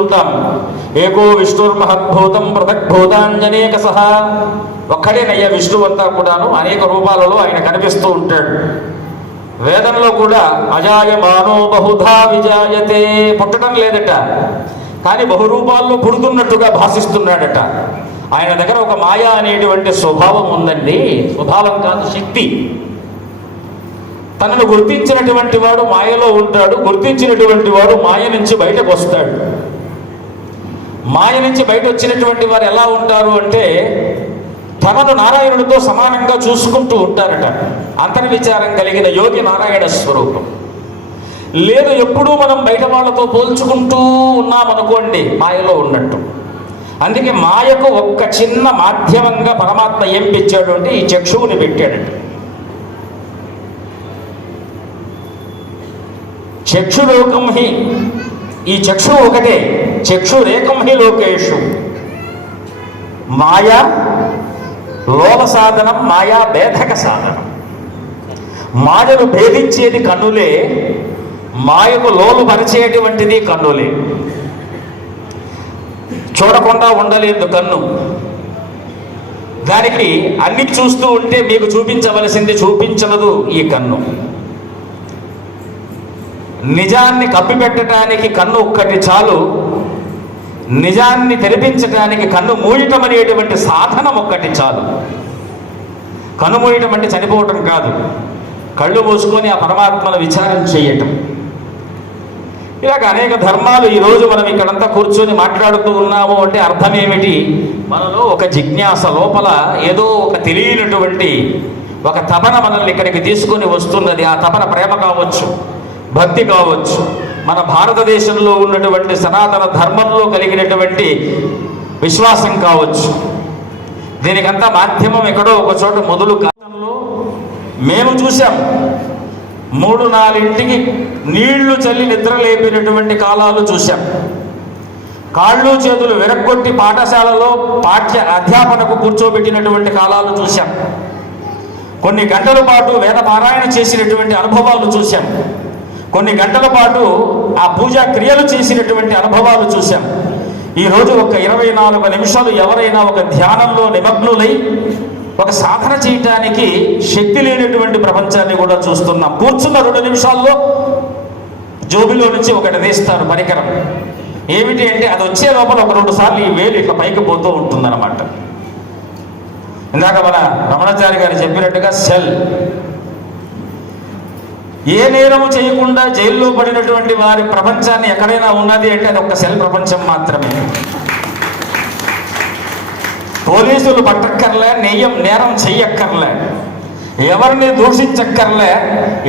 ఉంటాం ఏకో విష్ణుర్మహద్భూతం పృథక్భూతాంజనేక సహా ఒక్కడేనయ్యా విష్ణువు అంతా కూడాను అనేక రూపాలలో ఆయన కనిపిస్తూ ఉంటాడు. వేదంలో కూడా అజాయమానో బహుధా విజాయతే పుట్టడం లేదట. కానీ బహురూపాల్లో పుడుతున్నట్టుగా భాషిస్తున్నాడట. ఆయన దగ్గర ఒక మాయా అనేటువంటి స్వభావం ఉందండి. స్వభావం కాదు శక్తి. తనను గుర్తించినటువంటి వాడు మాయలో ఉంటాడు. గుర్తించినటువంటి వాడు మాయ నుంచి బయటకు వస్తాడు. మాయ నుంచి బయట వచ్చినటువంటి వారు ఎలా ఉంటారు అంటే తమను నారాయణుడితో సమానంగా చూసుకుంటూ ఉంటారట. అంతర్విచారం కలిగిన యోగి నారాయణ స్వరూపం. లేదు ఎప్పుడూ మనం బయట వాళ్ళతో పోల్చుకుంటూ ఉన్నామనుకోండి మాయలో ఉన్నట్టు. అందుకే మాయకు ఒక్క చిన్న మాధ్యమంగా పరమాత్మ ఏం పెంచాడు అంటే ఈ చక్షువుని పెట్టాడట. చక్షులోకం హి ఈ చక్షు ఒకటే. చక్షురేకం హి లోకేషు మాయా లోల సాధనం మాయా భేదక సాధనం. మాయను భేదించేది కన్నులే మాయకు లోలు పరిచేటువంటిది కన్నులే. చూడకుండా ఉండలేదు కన్ను. దానికి అన్ని చూస్తూ ఉంటే మీకు చూపించవలసింది చూపించదు ఈ కన్ను. నిజాన్ని కప్పిపెట్టడానికి కన్ను ఒక్కటి చాలు నిజాన్ని తెరిపించడానికి కన్ను మూయటం అనేటువంటి సాధనం ఒక్కటి చాలు. కన్ను మూయటం అంటే చనిపోవటం కాదు. కళ్ళు మూసుకొని ఆ పరమాత్మను విచారం చేయటం. ఇలాగ అనేక ధర్మాలు ఈరోజు మనం ఇక్కడంతా కూర్చొని మాట్లాడుతూ ఉన్నాము అంటే అర్థం ఏమిటి మనలో ఒక జిజ్ఞాస లోపల ఏదో ఒక తెలియనటువంటి ఒక తపన మనల్ని ఇక్కడికి తీసుకొని వస్తున్నది. ఆ తపన ప్రేమ కావచ్చు భక్తి కావచ్చు మన భారతదేశంలో ఉన్నటువంటి సనాతన ధర్మంలో కలిగినటువంటి విశ్వాసం కావచ్చు. దీనికంతా మాధ్యమం ఎక్కడో ఒక చోట మొదలు కాలంలో మేము చూసాం మూడు నాలుగింటికి నీళ్ళు చల్లి నిద్ర లేపినటువంటి కాలాలు చూశాం. కాళ్ళు చేతులు విరగొట్టి పాఠశాలలో పాఠ్య అధ్యాపనకు కూర్చోబెట్టినటువంటి కాలాలు చూశాం. కొన్ని గంటల పాటు వేద పారాయణ చేసినటువంటి అనుభవాలు చూశాం. కొన్ని గంటల పాటు ఆ పూజా క్రియలు చేసినటువంటి అనుభవాలు చూశాం. ఈరోజు ఒక ఇరవై నాలుగు నిమిషాలు ఎవరైనా ఒక ధ్యానంలో నిమగ్నులై ఒక సాధన చేయటానికి శక్తి లేనటువంటి ప్రపంచాన్ని కూడా చూస్తున్నాం. కూర్చున్న రెండు నిమిషాల్లో జోబిలో నుంచి ఒకటి తీస్తారు పరికరం. ఏమిటి అంటే అది వచ్చే లోపల ఒక రెండు సార్లు ఈ వేలు ఇట్లా పైకి పోతూ ఉంటుందన్నమాట. ఇందాక మన రమణాచారి గారు చెప్పినట్టుగా సెల్. ఏ నేరము చేయకుండా జైల్లో పడినటువంటి వారి ప్రపంచాన్ని ఎక్కడైనా ఉన్నది అంటే అది ఒక సెల్ ప్రపంచం మాత్రమే. పోలీసులు పట్టక్కర్లే నెయ్యం నేరం చెయ్యక్కర్లే. ఎవరిని దూషించక్కర్లే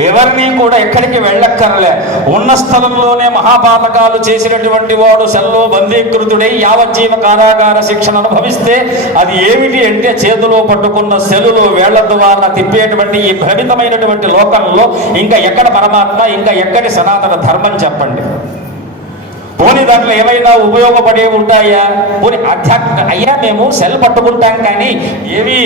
ఎవరిని కూడా ఎక్కడికి వెళ్ళక్కర్లే. ఉన్న స్థలంలోనే మహాపాతకాలు చేసినటువంటి వాడు సెల్లో బందీకృతుడై యావజ్జీవ కారాగార శిక్షణ అనుభవిస్తే అది ఏమిటి అంటే చేతిలో పట్టుకున్న సెలులో వేళ్ళ ద్వారా తిప్పేటువంటి ఈ భ్రమితమైనటువంటి లోకంలో ఇంకా ఎక్కడ పరమాత్మ ఇంకా ఎక్కడి సనాతన ధర్మం చెప్పండి. పోనీ దాంట్లో ఏమైనా ఉపయోగపడే ఉంటాయా? పోనీ అధ్యాత్మ అయ్యా మేము సెల్ పట్టుకుంటాం కానీ ఏవి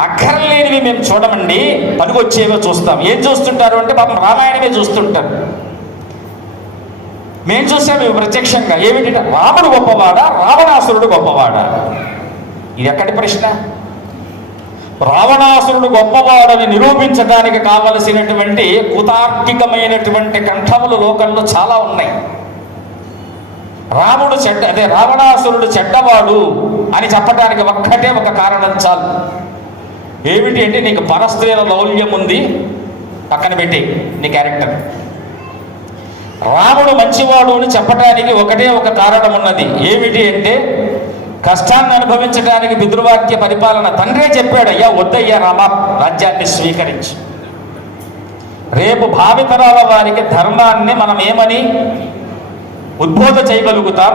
అక్కర్లేనివి మేము చూడమండి. పనికొచ్చేవో చూస్తాం. ఏం చూస్తుంటారు అంటే పాపం రామాయణమే చూస్తుంటారు. మేము చూసాము ప్రత్యక్షంగా. ఏమిటి రాముడు గొప్పవాడా? రావణాసురుడు గొప్పవాడా? ఇది ఎక్కడి ప్రశ్న? రావణాసురుడు గొప్పవాడని నిరూపించడానికి కావలసినటువంటి కుతార్కికమైనటువంటి కంఠములు లోకంలో చాలా ఉన్నాయి. రాముడు చెడ్డ అదే రావణాసురుడు చెడ్డవాడు అని చెప్పడానికి ఒక్కటే ఒక కారణం చాలు. ఏమిటి అంటే నీకు పరస్త్రీల లౌల్యం ఉంది పక్కన పెట్టి నీ క్యారెక్టర్. రాముడు మంచివాడు అని చెప్పడానికి ఒకటే ఒక కారణం ఉన్నది. ఏమిటి అంటే కష్టాన్ని అనుభవించడానికి పితృవాక్య పరిపాలన తండ్రే చెప్పాడు అయ్యా వద్దయ్యా రామ రాజ్యాన్ని స్వీకరించి. రేపు భావితరాల వారికి ధర్మాన్ని మనం ఏమని ఉద్బోధ చేయగలుగుతాం.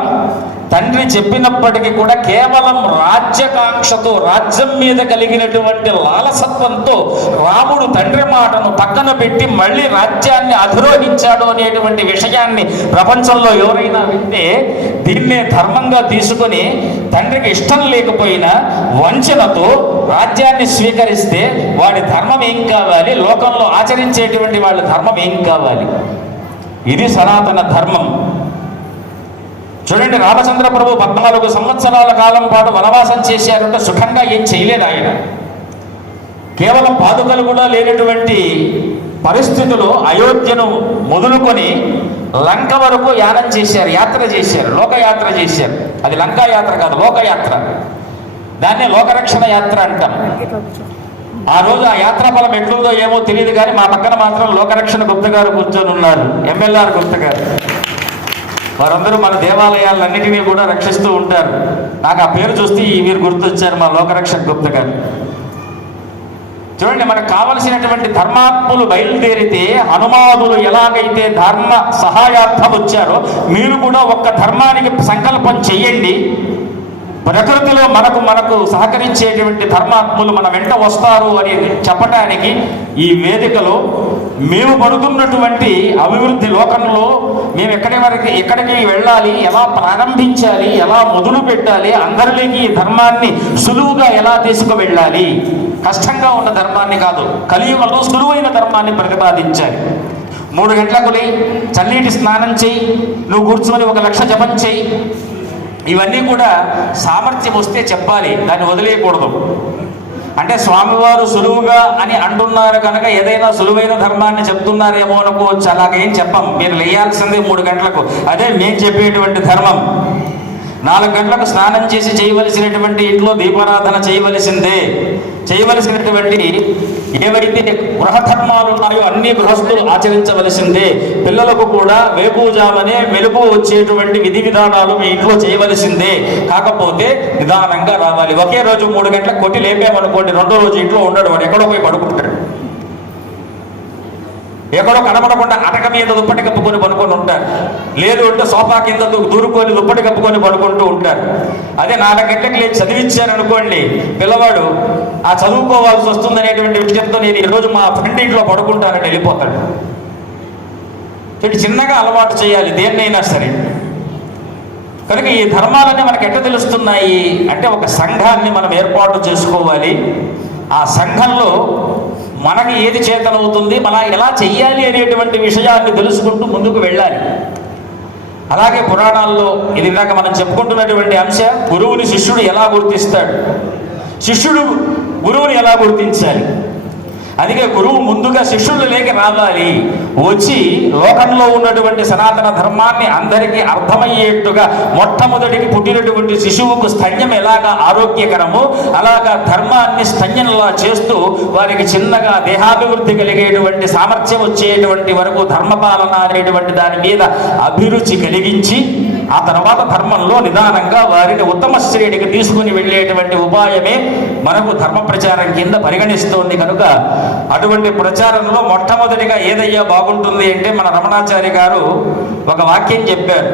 తండ్రి చెప్పినప్పటికీ కూడా కేవలం రాజ్యకాంక్షతో రాజ్యం మీద కలిగినటువంటి లాలసత్వంతో రాముడు తండ్రి మాటను పక్కన పెట్టి మళ్ళీ రాజ్యాన్ని అధిరోహించాడు అనేటువంటి విషయాన్ని ప్రపంచంలో ఎవరైనా వింటే దీన్నే ధర్మంగా తీసుకొని తండ్రికి ఇష్టం లేకపోయినా వంచనతో రాజ్యాన్ని స్వీకరిస్తే వాడి ధర్మం ఏం కావాలి? లోకంలో ఆచరించేటువంటి వాళ్ళ ధర్మం ఏం కావాలి? ఇది సనాతన ధర్మం. చూడండి రామచంద్ర ప్రభు పద్నాలుగు సంవత్సరాల కాలం పాటు వనవాసం చేశారంటే సుఖంగా ఏం చేయలేదు ఆయన. కేవలం పాదుకలు కూడా లేనటువంటి పరిస్థితులు అయోధ్యను మొదలుకొని లంక వరకు యానం చేశారు యాత్ర చేశారు లోకయాత్ర చేశారు. అది లంకా యాత్ర కాదు లోకయాత్ర. దాన్ని లోకరక్షణ యాత్ర అంటాం. ఆ రోజు ఆ యాత్ర ఫలం ఎట్లుందో ఏమో తెలియదు కానీ మా పక్కన మాత్రం లోకరక్షణ గుప్త గారు కూర్చొని ఉన్నారు ఎమ్మెల్యేఆర్ గుప్త గారు. వారందరూ మన దేవాలయాలన్నిటినీ కూడా రక్షిస్తూ ఉంటారు. నాకు ఆ పేరు చూస్తే ఈ మీరు గుర్తొచ్చారు మా లోకరక్షక్ గుప్త గారు. చూడండి మనకు కావలసినటువంటి ధర్మాత్ములు బయలుదేరితే హనుమానులు ఎలాగైతే ధర్మ సహాయార్థం వచ్చారో మీరు కూడా ఒక్క ధర్మానికి సంకల్పం చెయ్యండి. ప్రకృతిలో మనకు మనకు సహకరించేటువంటి ధర్మాత్ములు మన వెంట వస్తారు అని చెప్పడానికి ఈ వేదికలో మేము పడుతున్నటువంటి అభివృద్ధి లోకంలో మేము ఎక్కడి వరకు ఎక్కడికి వెళ్ళాలి ఎలా ప్రారంభించాలి ఎలా మొదలు పెట్టాలి అందరిలోకి ఈ ధర్మాన్ని సులువుగా ఎలా తీసుకువెళ్ళాలి? కష్టంగా ఉన్న ధర్మాన్ని కాదు కలియుగంలో సులువైన ధర్మాన్ని ప్రతిపాదించాలి. మూడు గంటలకు లే చల్లనీటి స్నానం చేయి నువ్వు కూర్చొని ఒక లక్ష జపం చేయి ఇవన్నీ కూడా సామర్థ్యం వస్తే చెప్పాలి దాన్ని వదిలేయకూడదు. అంటే స్వామివారు సులువుగా అని అంటున్నారు కనుక ఏదైనా సులువైన ధర్మాన్ని చెప్తున్నారేమో అనుకోవచ్చు అలాగేం చెప్పం. మీరు లేయాల్సిందే మూడు గంటలకు. అదే మేము చెప్పేటువంటి ధర్మం. నాలుగు గంటలకు స్నానం చేసి చేయవలసినటువంటి ఇంట్లో దీపారాధన చేయవలసిందే. చేయవలసినటువంటి ఏవైతే గృహధర్మాలు ఉన్నాయో అన్ని గృహస్థులు ఆచరించవలసిందే. పిల్లలకు కూడా వేపూజామనే మెలుపు వచ్చేటువంటి విధి విధానాలు మీ ఇంట్లో చేయవలసిందే. కాకపోతే నిదానంగా రావాలి. ఒకే రోజు మూడు గంటలకు కొట్టి లేపామనుకోండి రెండో రోజు ఇంట్లో ఉండడు వాడు ఎక్కడో పోయి పడుకుంటాడు ఎక్కడో కనబడకుండా అటక మీద దుప్పటి కప్పుకొని పడుకొని ఉంటారు. లేదు అంటే సోఫా కింద దూరుకొని దుప్పటి కప్పుకొని పడుకుంటూ ఉంటారు. అదే నాలుగు గంటలకు లేచి చదివించారనుకోండి పిల్లవాడు ఆ చదువుకోవాల్సి వస్తుందనేటువంటి విషయంతో నేను ఈరోజు మా ఫ్రెండ్ ఇంట్లో పడుకుంటానని వెళ్ళిపోతాడు. ఇటు చిన్నగా అలవాటు చేయాలి దేన్నైనా సరే. కనుక ఈ ధర్మాలన్నీ మనకు ఎట్లా తెలుస్తున్నాయి? అంటే ఒక సంఘాన్ని మనం ఏర్పాటు చేసుకోవాలి. ఆ సంఘంలో మనకి ఏది చేతనవుతుంది మన ఎలా చెయ్యాలి అనేటువంటి విషయాన్ని తెలుసుకుంటూ ముందుకు వెళ్ళాలి. అలాగే పురాణాల్లో ఇది ఇందాక మనం చెప్పుకుంటున్నటువంటి అంశ గురువుని శిష్యుడు ఎలా గుర్తిస్తాడు? శిష్యుడు గురువుని ఎలా గుర్తించాలి? అందుకే గురువు ముందుగా శిష్యులు లేక రావాలి. వచ్చి లోకంలో ఉన్నటువంటి సనాతన ధర్మాన్ని అందరికీ అర్థమయ్యేట్టుగా మొట్టమొదటికి పుట్టినటువంటి శిశువుకు స్థన్యం ఎలాగా ఆరోగ్యకరమో అలాగా ధర్మాన్ని స్థన్యంలా చేస్తూ వారికి చిన్నగా దేహాభివృద్ధి కలిగేటువంటి సామర్థ్యం వచ్చేటువంటి వరకు ధర్మపాలన అనేటువంటి దాని మీద అభిరుచి కలిగించి ఆ తర్వాత ధర్మంలో నిదానంగా వారిని ఉత్తమ శ్రేణికి తీసుకుని వెళ్ళేటువంటి ఉపాయమే మనకు ధర్మ ప్రచారం కింద పరిగణిస్తోంది కనుక అటువంటి ప్రచారంలో మొట్టమొదటిగా ఏదయ్యా బాగుంటుంది అంటే మన రమణాచారి గారు ఒక వాక్యం చెప్పారు.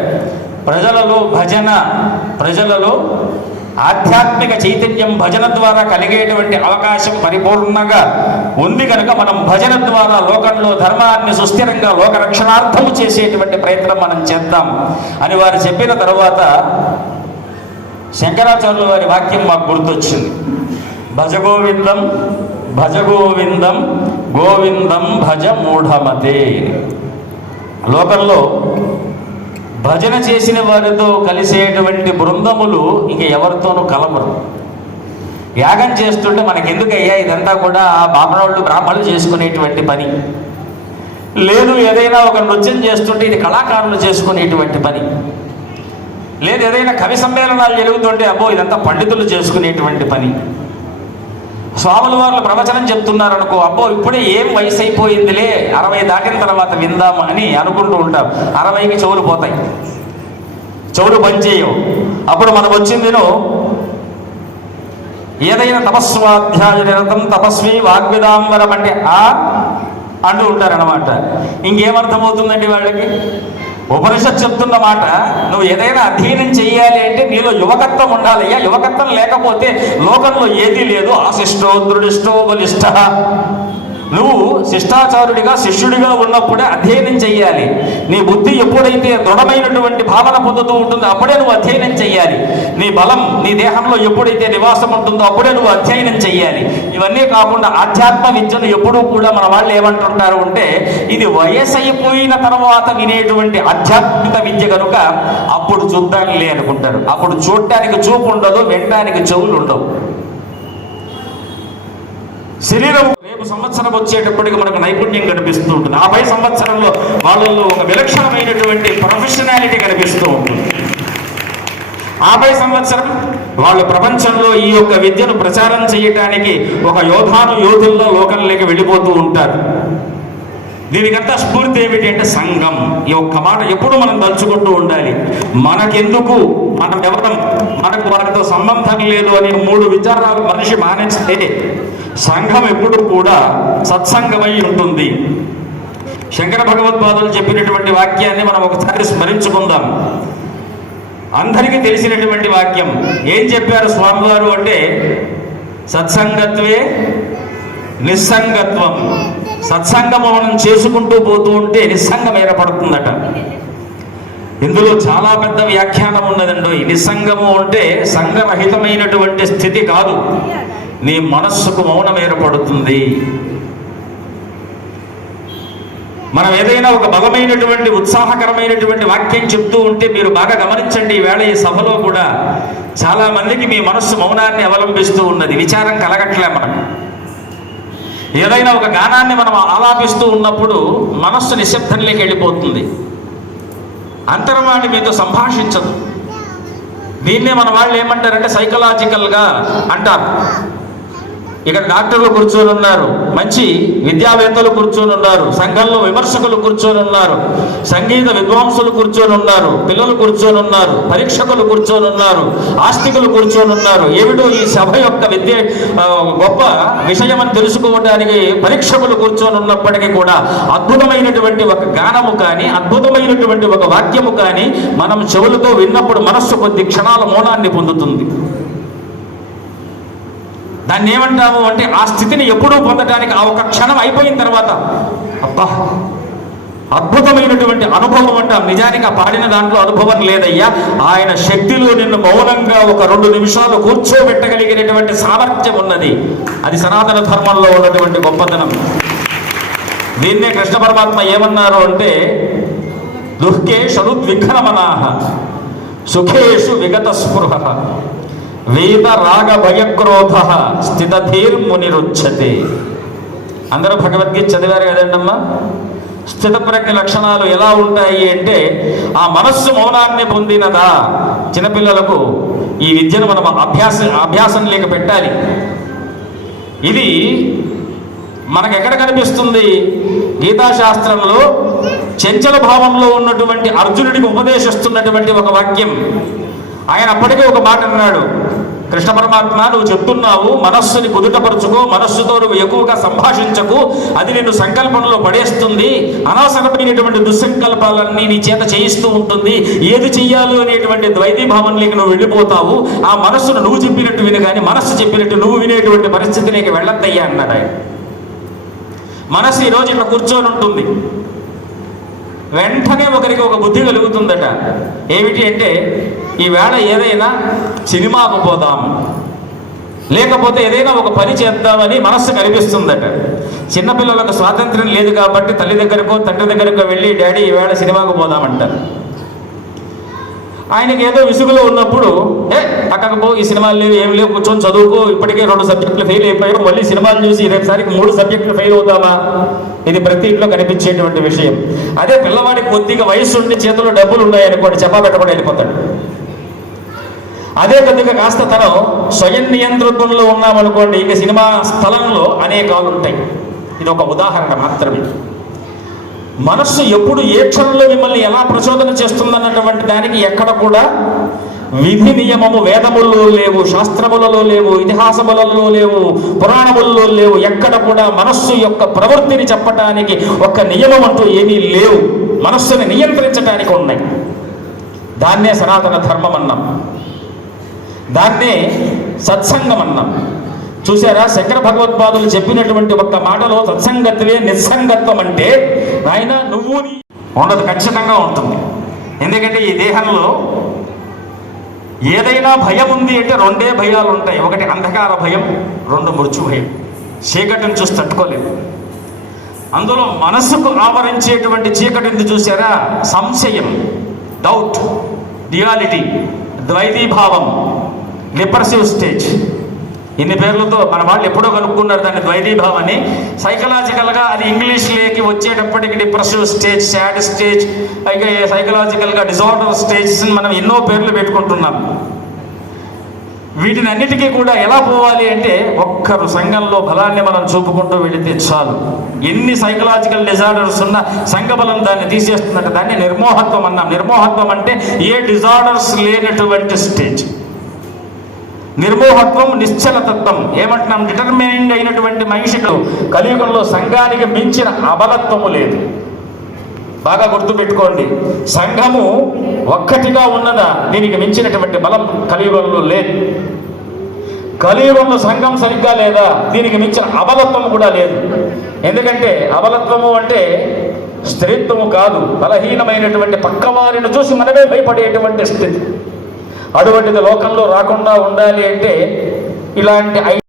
ప్రజలలో భజన ప్రజలలో ఆధ్యాత్మిక చైతన్యం భజన ద్వారా కలిగేటువంటి అవకాశం పరిపూర్ణంగా ఉంది కనుక మనం భజన ద్వారా లోకంలో ధర్మాన్ని సుస్థిరంగా లోక రక్షణార్థం చేసేటువంటి ప్రయత్నం మనం చేద్దాం అని వారు చెప్పిన తర్వాత శంకరాచార్యుల వారి వాక్యం మాకు గుర్తొచ్చింది. భజగోవిందం భజగోవిందం గోవిందం గోవిందం భజ మూఢమతే. లోకంలో భజన చేసిన వారితో కలిసేటువంటి బృందములు ఇంక ఎవరితోనూ కలవరు. యాగం చేస్తుంటే మనకెందుకయ్యా ఇదంతా కూడా ఆ బ్రాహ్మణులు చేసుకునేటువంటి పని. లేదు ఏదైనా ఒక నృత్యం చేస్తుంటే ఇది కళాకారులు చేసుకునేటువంటి పని. లేదు ఏదైనా కవి సమ్మేళనాలు జరుగుతుంటే అబ్బో ఇదంతా పండితులు చేసుకునేటువంటి పని. స్వాముల వారు ప్రవచనం చెప్తున్నారు అనుకో అబ్బో ఇప్పుడే ఏం వయసు అయిపోయిందిలే అరవై దాటిన తర్వాత విందాం అని అనుకుంటూ ఉంటాం. అరవైకి చెవులు పోతాయి. చెవులు పనిచేయవు అప్పుడు మనం వచ్చిందిను ఏదైనా తపస్వాధ్యాయ నిరతం తపస్వి వాగ్విదాంబరం అంటే ఆ అంటూ ఉంటారనమాట ఇంకేమర్థమవుతుందండి వాళ్ళకి? ఉపనిషత్ చెప్తున్న మాట నువ్వు ఏదైనా అధ్యయనం చేయాలి అంటే నీలో యువకత్వం ఉండాలయ్యా యువకత్వం లేకపోతే లోకంలో ఏదీ లేదు. ఆశిష్టో దృఢిష్టో బలిష్ట నువ్వు శిష్టాచారుడిగా శిష్యుడిగా ఉన్నప్పుడే అధ్యయనం చెయ్యాలి. నీ బుద్ధి ఎప్పుడైతే దృఢమైనటువంటి భావన పొందుతూ ఉంటుందో అప్పుడే నువ్వు అధ్యయనం చెయ్యాలి. నీ బలం నీ దేహంలో ఎప్పుడైతే నివాసం ఉంటుందో అప్పుడే నువ్వు అధ్యయనం చెయ్యాలి. ఇవన్నీ కాకుండా ఆధ్యాత్మ విద్యను ఎప్పుడూ కూడా మన వాళ్ళు ఏమంటుంటారు అంటే ఇది వయసు అయిపోయిన తర్వాత వినేటువంటి ఆధ్యాత్మిక విద్య కనుక అప్పుడు చూద్దాంలే అనుకుంటారు. అప్పుడు చూడటానికి చూపు ఉండదు వినడానికి చెవులు ఉండవు. శరీరం రేపు సంవత్సరం వచ్చేటప్పటికి మనకు నైపుణ్యం కనిపిస్తూ ఉంటుంది. ఆ పై సంవత్సరంలో వాళ్ళల్లో ఒక విలక్షణమైనటువంటి ప్రొఫెషనాలిటీ కనిపిస్తూ ఉంటుంది. ఆ పై సంవత్సరం వాళ్ళు ప్రపంచంలో ఈ యొక్క విద్యను ప్రచారం చేయటానికి ఒక యోధాను యోధుల్లో లోకంలోకి వెళ్ళిపోతూ ఉంటారు. దీనికంతా స్ఫూర్తి ఏమిటి అంటే సంఘం. ఈ ఒక్క మాట ఎప్పుడు మనం తలుచుకుంటూ ఉండాలి. మనకెందుకు? మనం ఎవరం? మనకు వాళ్ళతో సంబంధం లేదు అనే మూడు విచారాలు మనిషి మానేస్తే సంఘం ఎప్పుడు కూడా సత్సంగమై ఉంటుంది. శంకర భగవత్పాదులు చెప్పినటువంటి వాక్యాన్ని మనం ఒకసారి స్మరించుకుందాం. అందరికీ తెలిసినటువంటి వాక్యం. ఏం చెప్పారు స్వామివారు అంటే సత్సంగత్వే నిస్సంగత్వం. సత్సంగము మనం చేసుకుంటూ పోతూ ఉంటే నిస్సంగం ఏర్పడుతుందట. ఇందులో చాలా పెద్ద వ్యాఖ్యానం ఉన్నదండి ఈ నిస్సంగము అంటే సంగరహితమైనటువంటి స్థితి కాదు. నీ మనస్సుకు మౌనం ఏర్పడుతుంది. మనం ఏదైనా ఒక బలమైనటువంటి ఉత్సాహకరమైనటువంటి వాక్యం చెప్తూ ఉంటే మీరు బాగా గమనించండి. ఈవేళ ఈ సభలో కూడా చాలా మందికి మీ మనస్సు మౌనాన్ని అవలంబిస్తూ ఉన్నది. విచారం కలగట్లే మనకు ఏదైనా ఒక గానాన్ని మనం ఆలాపిస్తూ ఉన్నప్పుడు మనస్సు నిశ్శబ్దంలోకి వెళ్ళిపోతుంది. అంతర్వాణి మీతో సంభాషించదు. దీన్నే మన వాళ్ళు ఏమంటారంటే సైకలాజికల్గా అంటారు. ఇక్కడ డాక్టర్లు కూర్చొని ఉన్నారు మంచి విద్యావేత్తలు కూర్చొని ఉన్నారు సంఘంలో విమర్శకులు కూర్చొని ఉన్నారు సంగీత విద్వాంసులు కూర్చొని ఉన్నారు పిల్లలు కూర్చొని ఉన్నారు పరీక్షకులు కూర్చొని ఉన్నారు ఆస్తికులు కూర్చొని ఉన్నారు. ఏమిటో ఈ సభ యొక్క విద్య గొప్ప విషయం అని తెలుసుకోవడానికి పరీక్షకులు కూర్చొని ఉన్నప్పటికీ కూడా అద్భుతమైనటువంటి ఒక గానము కానీ అద్భుతమైనటువంటి ఒక వాక్యము కానీ మనం చెవులతో విన్నప్పుడు మనస్సు కొద్ది క్షణాల మౌనాన్ని పొందుతుంది. దాన్ని ఏమంటాము అంటే ఆ స్థితిని ఎప్పుడూ పొందడానికి ఆ ఒక క్షణం అయిపోయిన తర్వాత అబ్బా అద్భుతమైనటువంటి అనుభవం అంట. నిజానికి ఆ పాడిన దాంట్లో అనుభవం లేదయ్యా. ఆయన శక్తిలో నిన్ను మౌనంగా ఒక రెండు నిమిషాలు కూర్చోబెట్టగలిగినటువంటి సామర్థ్యం ఉన్నది. అది సనాతన ధర్మంలో ఉన్నటువంటి గొప్పతనం. దీన్నే కృష్ణ పరమాత్మ ఏమన్నారు అంటే దుఃఖేషు విఘ్నమనాహ సుఖేషు విగత స్పృహ వేద రాగ భయక్రోధ స్థితధీర్మునిరుచ్యతే. అందరూ భగవద్గీత చదివారు కదండమ్మా? స్థితప్రజ్ఞ లక్షణాలు ఎలా ఉంటాయి అంటే ఆ మనస్సు మౌనాన్ని పొందినదా? చిన్నపిల్లలకు ఈ విద్యను మనం అభ్యాస అభ్యాసం లేక పెట్టాలి. ఇది మనకు ఎక్కడ కనిపిస్తుంది? గీతాశాస్త్రంలో చెంచల భావంలో ఉన్నటువంటి అర్జునుడికి ఉపదేశిస్తున్నటువంటి ఒక వాక్యం. ఆయన అప్పటికే ఒక మాట అన్నాడు. కృష్ణ పరమాత్మ నువ్వు చెప్తున్నావు మనస్సుని కుదుటపరుచుకో మనస్సుతో నువ్వు ఎక్కువగా సంభాషించకు అది నిన్ను సంకల్పంలో పడేస్తుంది. అనవసరమైనటువంటి దుస్సంకల్పాలన్నీ నీ చేత చేయిస్తూ ఉంటుంది. ఏది చెయ్యాలో అనేటువంటి ద్వైతీభావంలోకి నువ్వు వెళ్ళిపోతావు. ఆ మనస్సును నువ్వు చెప్పినట్టు విను కానీ మనస్సు చెప్పినట్టు నువ్వు వినేటువంటి పరిస్థితి నీకు వెళ్ళద్దయ్యా అన్నాడు ఆయన. మనసు ఈరోజు ఇట్లా కూర్చొని ఉంటుంది. వెంటనే ఒకరికి ఒక బుద్ధి కలుగుతుందట. ఏమిటి అంటే ఈవేళ ఏదైనా సినిమాకు పోదాం. లేకపోతే ఏదైనా ఒక పని చేద్దామని మనస్సు కనిపిస్తుందట. చిన్నపిల్లలకు స్వాతంత్రం లేదు కాబట్టి తల్లి దగ్గరకో తండ్రి దగ్గరకో వెళ్ళి డాడీ ఈవేళ సినిమాకు పోదామంటారు. ఆయనకి ఏదో విసుగులో ఉన్నప్పుడు ఏ అక్కడ పో ఈ సినిమాలు లేవు ఏం లేవు కూర్చొని చదువుకో ఇప్పటికే రెండు సబ్జెక్టులు ఫెయిల్ అయిపోయావు మళ్ళీ సినిమాలు చూసి రేపుసారికి మూడు సబ్జెక్టులు ఫెయిల్ అవుతామా? ఇది ప్రతి ఇంట్లో కనిపించేటువంటి విషయం. అదే పిల్లవాడికి కొద్దిగా వయసు ఉండి చేతిలో డబ్బులు ఉన్నాయనుకోండి చెప్పా పెట్టకుండా వెళ్ళిపోతాడు. అదే కొద్దిగా కాస్త తను స్వయం నియంత్రణలో ఉన్నామనుకోండి ఇక సినిమా స్థలంలో అనేకాలు ఉంటాయి. ఇది ఒక ఉదాహరణ మాత్రమే. మనస్సు ఎప్పుడు ఏ క్షణంలో మిమ్మల్ని ఎలా ప్రచోదన చేస్తుందన్నటువంటి దానికి ఎక్కడ కూడా విధి నియమము వేదముల్లో లేవు శాస్త్రములలో లేవు ఇతిహాసములలో లేవు పురాణములలో లేవు. ఎక్కడ కూడా మనస్సు యొక్క ప్రవృత్తిని చెప్పటానికి ఒక నియమం అంటూ ఏమీ లేవు. మనస్సుని నియంత్రించడానికి ఉన్నాయి. దాన్నే సనాతన ధర్మం అన్నాం. దాన్నే సత్సంగం అన్నాం చూసారా శంకర భగవత్పాదులు చెప్పినటువంటి ఒక్క మాటలో సత్సంగత్వే నిస్సంగత్వం అంటే నాయన నువ్వు ఉండదు ఖచ్చితంగా ఉంటుంది. ఎందుకంటే ఈ దేహంలో ఏదైనా భయం ఉంది అంటే రెండే భయాలు ఉంటాయి. ఒకటి అంధకార భయం రెండు మృత్యు భయం. చీకటిని చూసి తట్టుకోలేదు అందులో మనసుకు ఆవరించేటువంటి చీకటిని చూసారా సంశయం డౌట్ డ్యుయాలిటీ ద్వైతీభావం. లిపర్సివ్ స్టేజ్ ఇన్ని పేర్లతో మన వాళ్ళు ఎప్పుడో కనుక్కున్నారు దాన్ని ద్వైతీభావాన్ని సైకలాజికల్గా అది ఇంగ్లీష్లోకి వచ్చేటప్పటికి డిప్రెసివ్ స్టేజ్ సాడ్ స్టేజ్ అయితే సైకలాజికల్గా డిజార్డర్ స్టేజెస్ మనం ఎన్నో పేర్లు పెట్టుకుంటున్నాం. వీటిని అన్నిటికీ కూడా ఎలా పోవాలి అంటే ఒక్కరు సంఘంలో బలాన్ని మనం చూపుకుంటూ వెళితే చాలు. ఎన్ని సైకలాజికల్ డిజార్డర్స్ ఉన్నా సంఘ బలం దాన్ని తీసేస్తుందంటే దాన్ని నిర్మోహత్వం అన్నాం. నిర్మోహత్వం అంటే ఏ డిజార్డర్స్ లేనటువంటి స్టేజ్ నిర్మోహత్వం నిశ్చలతత్వం ఏమంటున్నాం? డిటర్మైన్డ్ అయినటువంటి మనిషికి కలియుగంలో సంఘానికి మించిన అబలత్వము లేదు. బాగా గుర్తుపెట్టుకోండి. సంఘము ఒక్కటిగా ఉన్నదా? దీనికి మించినటువంటి బలం కలియుగంలో లేదు. కలియుగంలో సంఘం సరిగ్గా లేదా? దీనికి మించిన అబలత్వం కూడా లేదు. ఎందుకంటే అబలత్వము అంటే స్త్రీత్వము కాదు బలహీనమైనటువంటి పక్కవారిని చూసి మనమే భయపడేటువంటి స్థితి. అటువంటిది లోకంలో రాకుండా ఉండాలి అంటే ఇలాంటి ఐ